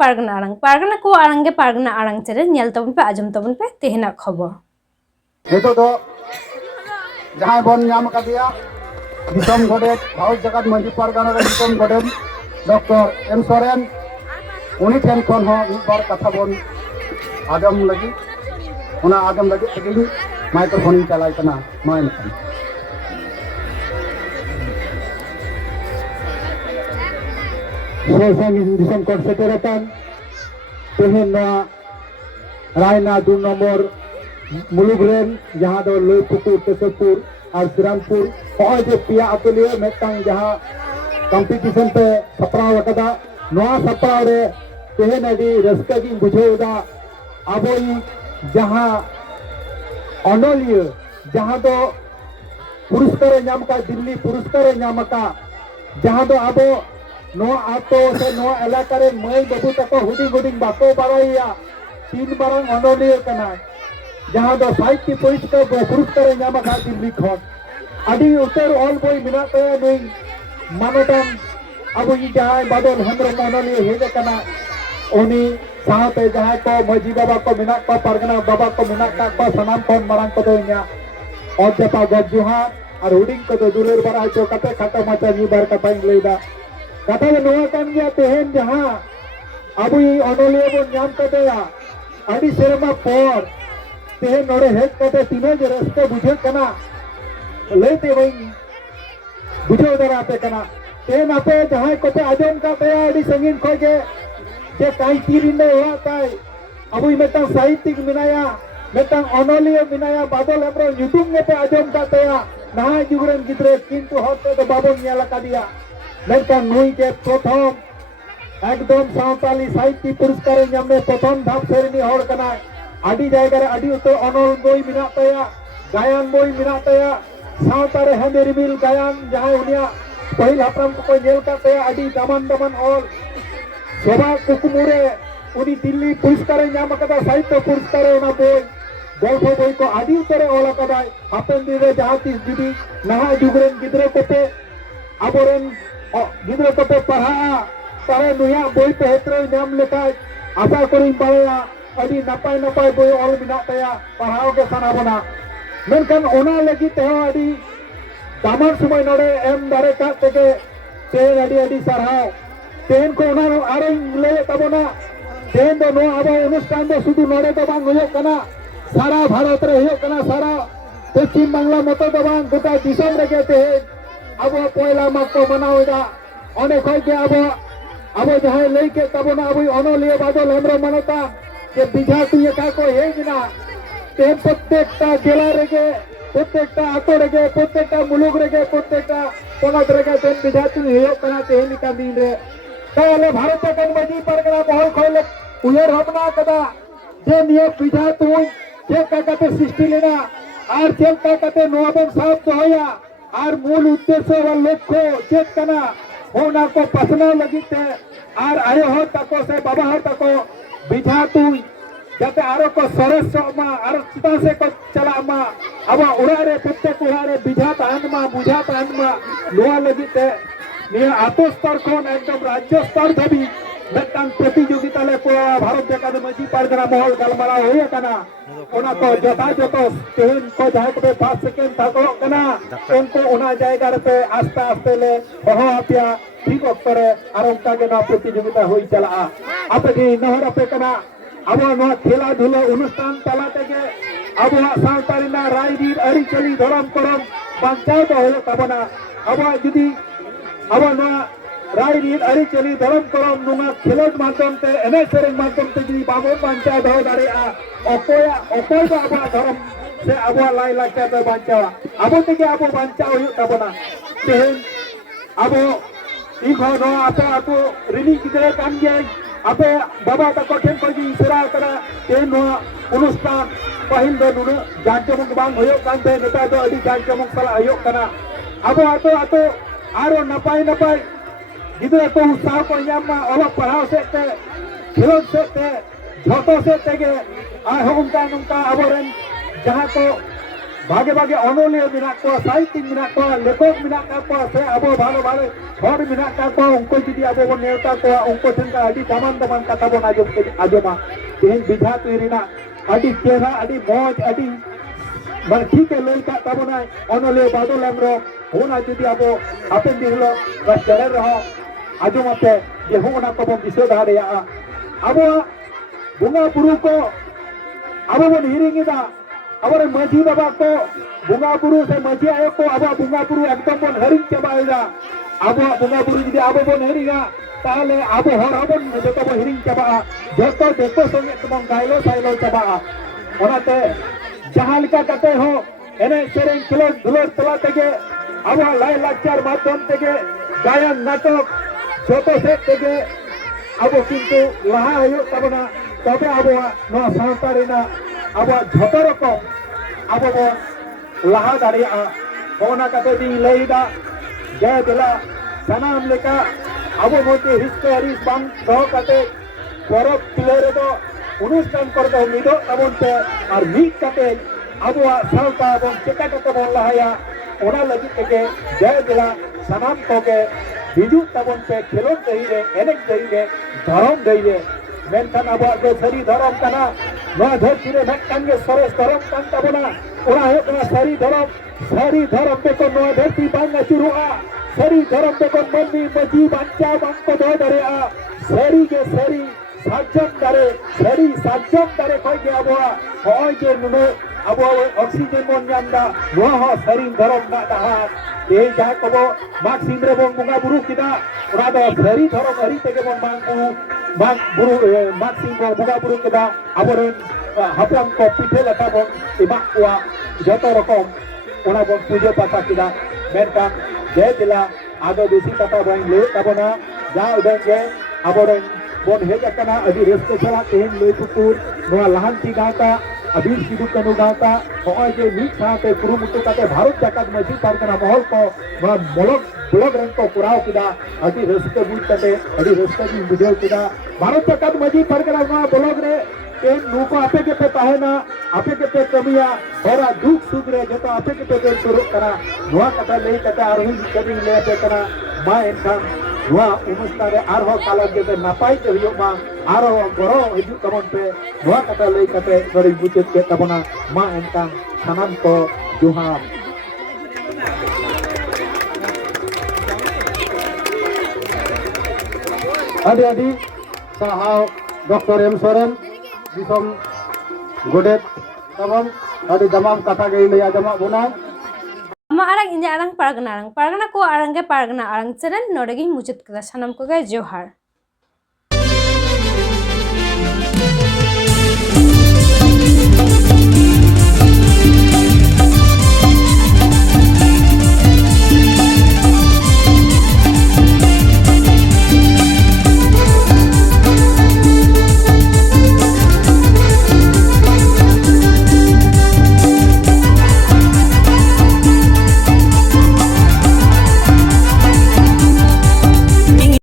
पारगना को आड़ांग के पारगना आड़ांग चेरे नेल तबन पे आजम तबन पे तेहना खबर हेतु तो जहां बन नाम का दिया दिसम गोडेट भारत जगत मंजी पारगना रे दिसम गोडेट डॉक्टर एम सोरेन उनी ठेन कोन हो एक बार कथा बन आजम लगी उना आजम लगी तगी माइक्रोफोन चलाय कना माय दिसम कोड सेटेरतान तेहेन रायना 2 नंबर मुलुगरेन जहां दो लयपुकुर तेसपुर और श्रीरामपुर होय जे पिया अतुलिया मेटांग जहां कंपटीशन पे सपराव वकदा नोआ सपराव रे तेहेन अडी रस्का की बुझेदा अबोई जहां अनोलिया जहां दो पुरस्कार नाम का दिल्ली पुरस्कार नाम का जहां दो अबो नो आतो से नो इलाका रे मई बाबू तक हुडिंग हुडिंग बाको बाराइया 3 बारंग अनोलिया कना जहां दो साहित्य पुरस्कार नाम का दिल्ली खन अडी उतर ऑल बॉय मिना पे नई मानोतन अब ई जहां बादल हेमरम अनोलिया हेज कना उनी साथे जहां को मजी बाबा को मिना को परगना बाबा को मिना को सनाम कोन मारंग को दोnya और जपा गजुहा और हुडिंग को तो दुलेर बारा चो कते खाता माचा नी बार कथा लेदा कथा नोआ कान गया तेहन जहां अब ई अनोलिया बो नाम कतेया अडी सेरमा पर तेहन नोरे हेज कते तीनो जे रस्ते बुझे कना लेते वई बुझे दराते कना तेहन आपे जहां कोते आजम कते अडी संगीन खोजे जे काई तीरिन होआ काई अब ई मेटा साहित्यिक मिनाया मेटा अनोलिया मिनाया बादल हमरो यूट्यूब में पे आजम कतेया नहा जुगरन गिद्रे किंतु होते तो बाबो नियाला का दिया लेकिन नुई के प्रथम एकदम सावताली साहित्य पुरस्कार नामे प्रथम धाप सेरेनी होड़ कना आडी जायगा रे आडी उतर अनोल बोई मिना तया गायन बोई मिना तया सावता रे हेंदे रिमिल गायन जहां उनिया पहिल हापराम को नेल का तया आडी दमन दमन ऑल शोभा कुकुमुरे उनी दिल्ली पुरस्कार नाम कदा साहित्य पुरस्कार ओना बोई गल्प बोई को आडी उतर ओला कदा हापेन दिन रे जहां तीस जुदी नहा जुगरेन गिद्रे कोते आबोरेन गिद्रे कोते पढ़ा तारे नुया बोई पे हेत्रे नाम लेखा आशा करी पाया अडी नपाय नपाय बोई ऑल मिना तया पढ़ाओ के सना बना मेनखान ओना लगी तेहो अडी दामन समय नोडे एम दारे का तेगे तेन अडी अडी सरहाव तेन को ओना आरो ले तबना तेन दो नो आबो अनुष्ठान दो सुदु नोडे तो बांग होयो कना सारा भारत रे होयो कना सारा पश्चिम बांग्ला मतो तो बांग गोटा दिसम रे के तेन अब पहला माग को मनावेदा अनेक होय के अब जहां लई के तबना अब अनोलिया बादल हमरो मनता जे बिझा तुय का को हेजना ते प्रत्येकटा जिला रेगे प्रत्येकटा आतो रेगे प्रत्येकटा मुलुग रेगे प्रत्येकटा पनत रेगे ते बिझा तुय हेयो कना ते निका दिन रे ताले भारत कन मजी परगना बहल खोले उयर हमना कदा जे नियो बिझा तुय जे का कते सृष्टि लेना और जे का कते नोबन साहब तो होया और मूल उद्देश्य व लक्ष्य चेक करना होना को पसना लगी थे और आयो हो तको से बाबा हो तको बिझा तू जाते आरो को सरस मा आरो चिता से को चला मा अब उड़ारे प्रत्येक उड़ारे बिझा तान मा बुझा तान मा लोआ लगी थे निया आतो स्तर कोन एकदम राज्य स्तर धबी मेटांग प्रतियोगिता ले को भारत जगत मजी परगना महल गलमरा होया कना ओना तो जता जतो तेहन को जाय के 5 सेकंड थाको कना उनको ओना जायगा रे पे आस्ते आस्ते ले हो आपिया ठीक करे और उनका के ना प्रतियोगिता होई चला आपे की नहर आपे कना अब नो खेला धुला अनुष्ठान तलाते के अब सावतारी ना रायबीर अरी चली धरम करम बांचाव तो होलो तबना अब जुदी अब नो रायबीर अरी चली धरम करम नुमा खेलोट माध्यम ते एने सेरेन माध्यम ते जुदी बाबो बांचाव दो दारेआ अकोय तो अब धरम से अब लाई लाके पे बांचाव अब ते के अब बांचाव होयो तबना तेहन अब इखो नो आपे आतो रिली गिदरे कान गे आपे बाबा तको ठेन को जी इशारा करा तेन नो अनुष्ठान पहिल दो नुनो जानचमक बांग होयो कान ते नेता दो अडी जानचमक सला होयो कना अब आतो आरो नपाय नपाय गिदरे को उत्साह को यामा ओला पढ़ाव से ते खेलोट से ते झोटो से तेगे आ होंका नुंका अबोरेन जहां को भागे भागे अनोलिया मिना को साहित्य मिना को लेखक मिना को से अब भालो भालो हर मिना को उनको जुदी अब बन नेता को उनको ठन का अडी दमान दमान कथा बन आजमा तेन बिझा तुरिना अडी चेहरा अडी मौज अडी मान ठीक है लई का तबना अनोलिया बादल हमरो होना जुदी अब हापेन दिलो बस चले रहो आजमाते ये होना को बन दिसो दाड़िया अब बुंगा बुरु को अब बन हिरिंगिदा अब माझी बाबा को बुंगा बुरु से माझी आयो को अब बुंगा बुरु एकदम बन हरिंग चाबाएगा अब बुंगा बुरु जुदी अब बन हरिंगा ताहले अब हर हबन जतो बन हरिंग चाबा जतो देखो संगे तमन गायलो साइलो चाबा ओनाते जहां लिका कते हो एने सेरेन खिलोड धुलोड तला तेगे अब लाई लाचार माध्यम तेगे गायन नाटक जतो से तेगे अब किंतु लहा हुयो तबना तबे अब नो सावता रेना अब झोटो रकम अब बन लहा दाड़िया होना कते दी लईदा जय दिला सनाम लेका अब मोते हिस्से हरिस बांग दो कते परब तिले रे दो अनुष्ठान कर दो मिदो तबन पे और मीट कते अब सावता बन चेका कते बन लहाया ओना लगी तेगे जय दिला सनाम कोगे हिजू तबन पे खेलोड दई रे एनेक दई रे धरम दई रे मेनखान अब सरी धरम कना नवा धरती रे मेनखान के सरस धरम कान तबना ओना हे कना सरी धरम पे को नवा धरती बांग चुरुआ सरी धरम पे को मन्नी मजी बांचा बांग को दो दरेआ सरी के सरी साजम दारे कोई के अबवा होय जे नुने अब ऑक्सीजन बन नामदा नवा हो सरी धरम ना दहा ए जा को माग सिंद्रे बन बुंगा बुरु किदा ओना दो सरी धरम हरि तेगे बन बांग बुरु माग सिंह को बुंगा बुरु किदा अबरेन हापलाम को पिठे लता बन इमा कुआ जतो रकम ओना बन पूजा पाता किदा मेनका जय दिला आदो बेसी कथा बन ले तबना जा उदंगे अबरेन बन हेज अकना अभी रेस्को सला तेन ले पुकुर नवा लहांती गाता अभी सिदु कनु गाता होय जे मीट साथे कुरुमुटु काते भारत जाकात मजी पारकना महल को मा ब्लॉग रंग को पुराव किदा अभी रेस्को बुझ काते अभी रेस्को जी बुझेव किदा भारत जाकात मजी पारकना मा ब्लॉग रे एन नुको आपे के पे पाहेना आपे के पे कमिया होरा दुख सुख रे जतो आपे के पे शुरू करा नवा कथा ले कथा आरही कदी ले पे करा मा एनखान नवा अनुष्ठान रे आरहो कालम के नापाय के हुयो मा आरहो गरो हिजु तमन पे नवा कथा ले कते गरी बुचेत के तबना मा एनखान सानाम को जोहार आदि आदि साहाव डॉक्टर एम सोरेन दिसम गोडेत तबम आदि दमाम कथा गई ले आजमा बोना मा आरंग इंजा आरंग पारगना को आरंग के पारगना आरंग चैनल नोडेगी मुचत कदा सनम को गए जोहार।